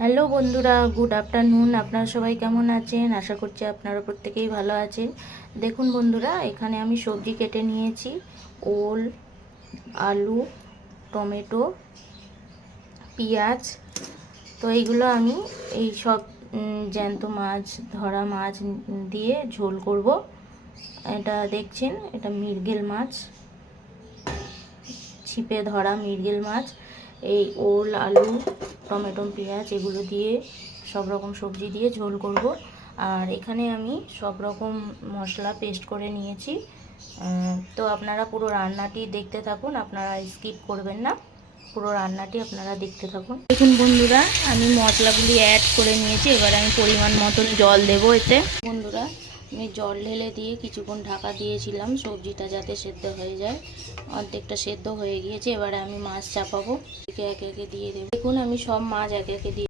Hello বন্ধুরা, good afternoon. আপনারা সবাই কেমন আছেন? আশা করছি আপনারা প্রত্যেকেই ভালো আছেন। দেখুন বন্ধুরা, এখানে আমি সবজি কেটে নিয়েছি। ওল, আলু, টমেটো, পেঁয়াজ। তো এইগুলো আমি এই সব জ্যান্ত মাছ, ধরা মাছ দিয়ে ঝোল করব। এটা দেখছেন, এটা মৃগেল মাছ, ছিপে ধরা মৃগেল মাছ। এই ওল, আলু, টমেটো, পেঁয়াজ এগুলো দিয়ে সব রকম সবজি দিয়ে ঝোল করব। আর এখানে আমি সব রকম মশলা পেস্ট করে নিয়েছি। তো আপনারা পুরো রান্নাটি দেখতে থাকুন, আপনারা স্কিপ করবেন না, পুরো রান্নাটি আপনারা দেখতে থাকুন। দেখুন বন্ধুরা, আমি মশলাগুলি অ্যাড করে নিয়েছি। এবার আমি পরিমাণ মতন জল দেবো এতে। বন্ধুরা, আমি জল ঢেলে দিয়ে কিছুক্ষণ ঢাকা দিয়েছিলাম সবজিটা যাতে সেদ্ধ হয়ে যায়। অর্ধেকটা সেদ্ধ হয়ে গিয়েছে। এবারে আমি মাছ চাপাবো, একে একে দিয়ে দেবো। দেখুন আমি সব মাছ একে একে দিয়ে